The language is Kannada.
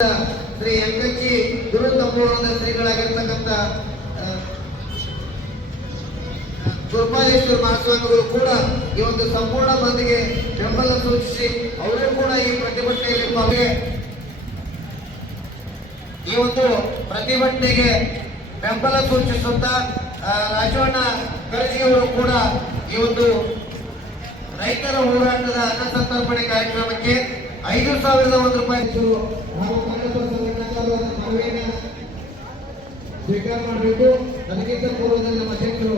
ಶ್ರೀ ಯಂಕಚ್ಚಿ ಗುರುತಂಬೂರದ ಶ್ರೀಗಳಾಗಿರ್ತಕ್ಕಂಥ ಆ, ಗುರುಪಾಲೇಶ್ವರ ಮಹಾಸ್ವಾಮಿಗಳು ಕೂಡ ಈ ಒಂದು ಸಂಪೂರ್ಣ ಬಂದ್ಗೆ ಬೆಂಬಲ ಸೂಚಿಸಿ ಅವರು ಕೂಡ ಈ ಪ್ರತಿಭಟನೆಯಲ್ಲಿ ಈ ಒಂದು ಪ್ರತಿಭಟನೆಗೆ ಬೆಂಬಲ ಸೂಚಿಸುತ್ತ ರಾಜವಣ್ಣ ಕರಜಿ ಅವರು ಕೂಡ ಈ ಒಂದು ರೈತರ ಹೋರಾಟದ ಅನ್ನ ಸಂತರ್ಪಣೆ ಕಾರ್ಯಕ್ರಮಕ್ಕೆ ಐದು ಸಾವಿರದ ಒಂದು ರೂಪಾಯಿ ಮನವಿಯನ್ನ ಸ್ವೀಕಾರ ಮಾಡಬೇಕು. ಅದಕ್ಕಿಂತ ಪೂರ್ವದಲ್ಲಿ ನಮ್ಮ ಅಧ್ಯಕ್ಷರು